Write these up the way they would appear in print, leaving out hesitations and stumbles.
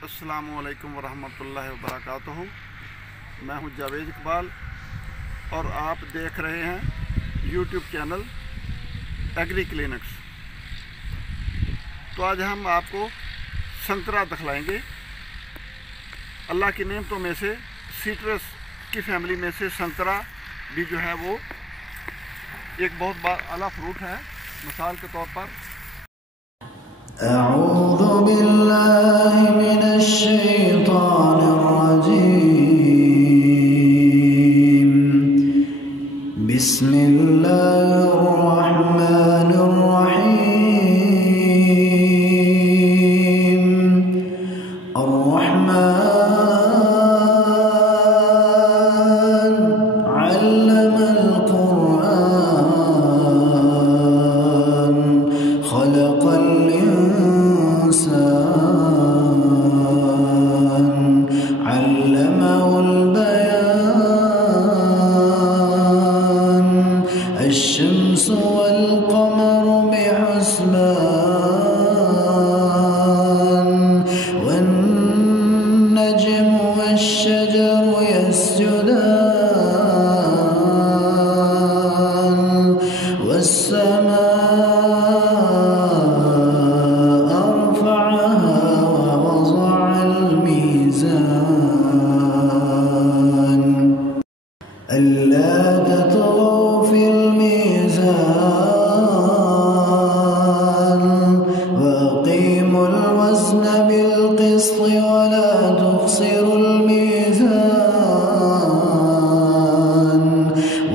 अस्सलामुअलैकुम वरहमतुल्लाहि वबरकातुहू। मैं हूं जावेद इकबाल और आप देख रहे हैं यूट्यूब चैनल एग्री क्लिनिक्स। तो आज हम आपको संतरा दिखलाएंगे। अल्लाह की नेमतों में से सीट्रस की फैमिली में से संतरा भी जो है वो एक बहुत आला फ्रूट है। मिसाल के तौर पर अऊज़ु बिल्लाहि मिनश शैतानिर रजीम। बिस्मिल्लाहिर रहमानिर रहीम। अर्रहमान अल्लमल क़ुरआन खलक़ल अल्लमहुल बयान। अश्शम्सु वल क़मरु बिहुस्बान। वन्नज्मु वश्शजरु यस्जुदान। वस्समाअ रफ़अहा ववज़अल मीज़ान। अल्ला ततग़ौ फ़िल मीज़ान। वअक़ीमुल वज़्न बिल क़िस्ति वला तुख़सिरुल मीज़ान।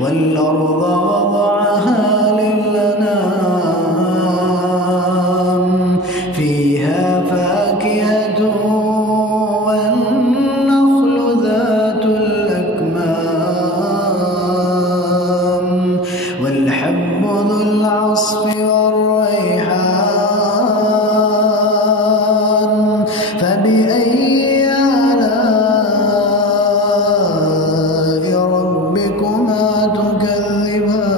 वल अर्ज़ वज़अहा लिल-अनाम। फ़ीहा फ़ाकिहतुन वन्नख़्लु ज़ातुल अक्माम। वल्हब्बु ज़ुल अस्फ़ि वर्रैहान। फ़बिअय्यि आलाइ रब्बिकुमा तुकज़्ज़िबान।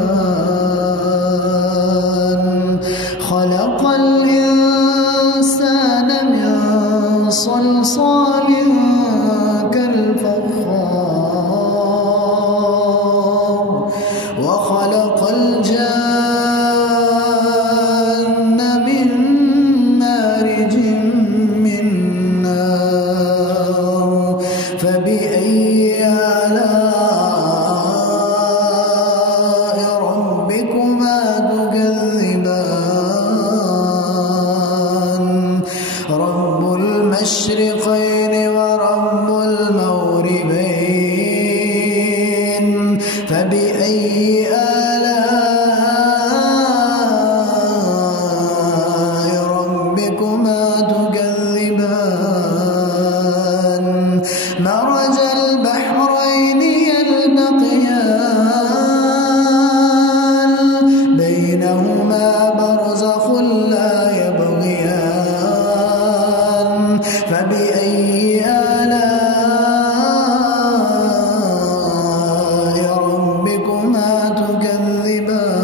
खलक़ल इंसान मिन सलसालिन कल्फ़ख़्ख़ार। वखलक़ल जान्न मिन मारिजिन मिन नार। फ़बिअय्यि आलाइ रब्बिकुमा तुकज़्ज़िबान। रब्बुल मशरिक़ैन व रब्बुल मग़रिबैन। फ़बिअय्यि आलाइ रब्बिकुमा तुकज़्ज़िबान। मरजल बहरैनि यल्तक़ियान। बैनहुमा बरज़ख़ुन ला यबग़ियान। फ़बिअय्यि आलाइ रब्बिकुमा तुकज़्ज़िबान।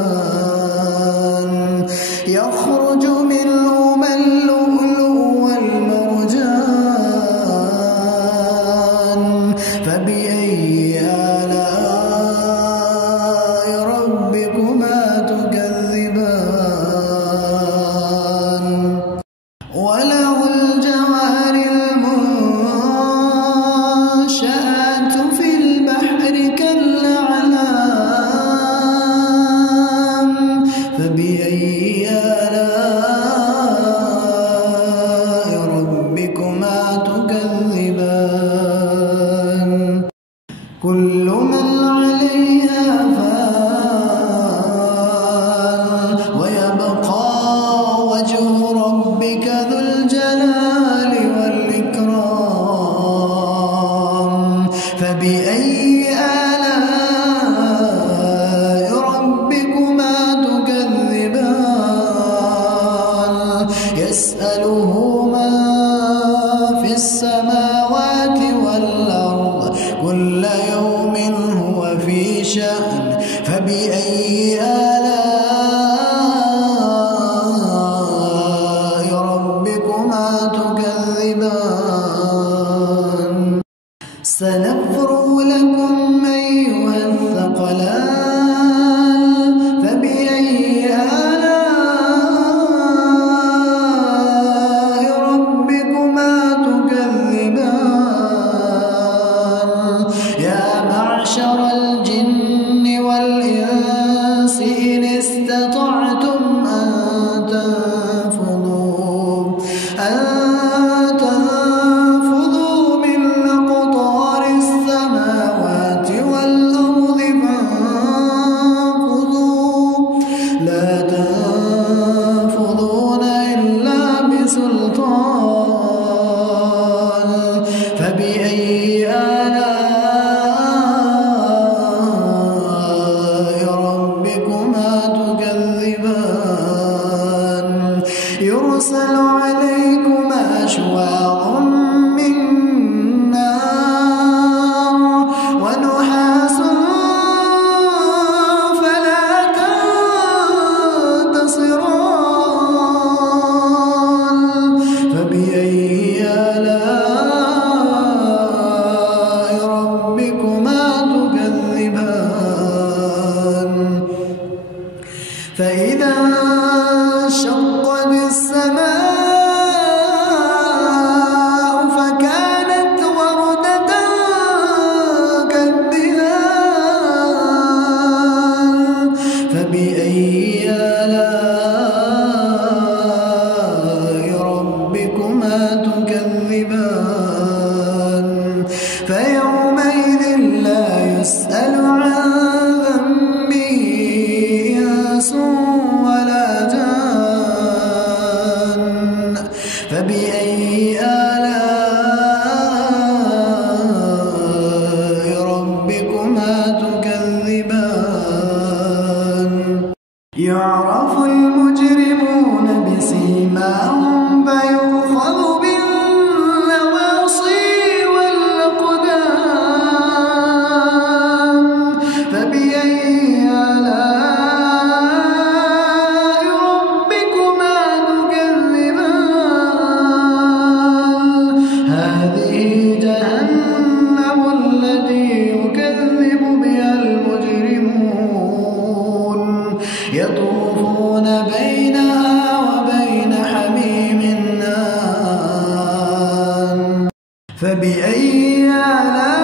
यख़रुजु मिनहुमा अल-लुؤलुؤु वल-मरजान। फ़बिअय्यि आलाइ रब्बिकुमा तुकज़्ज़िबान। वलहुल जवारिल मुंशआतु फ़िल बहरि कल्अअलाम। फ़बिअय्यि आलाइ रब्बिकुमा तुकज़्ज़िबान। कुल्लु मन अलैहा फ़ान। वयबक़ा वज्हु रब्बिका ज़ुल जलालि वल इक्राम। फ़बिअय्यि आलाइ रब्बिकुमा तुकज़्ज़िबान। यसअलुहु मन फ़िस समावाति वल अर्ज़ कुल्ल यौमिन हुवा फ़ी शअन। फ़बिअय्यि आलाइ रब्बिकुमा تكذبان سنفرغ لكم أيها الثقلان فبأي آلاء ربكما تكذبان يا معشر الجن والإنس إن استطعتم أن تنفذوا من أقطار السماوات والأرض فانفذوا لا تنفذون إلا بسلطان فبأي آلاء ربكما تكذبان يرسل عليكما شواظ من نار ونحاس فلا تنتصران فبأي آلاء ربكما تكذبان فإذا انشقت السماء فكانت وردة كالدهان فبأي آلاء ربكما تكذبان فيومئذ لا يسأل عن ذنبه إنس ولا جان فبأي آلاء ربكما تكذبان يعرف المجرمون بسيماهم فيؤخذ بالنواصي والأقدام فبأي آلاء ربكما تكذبان هذه جهنم التي يكذب بها المجرمون يطوفون بينها وبين حميم آن فبأي آلاء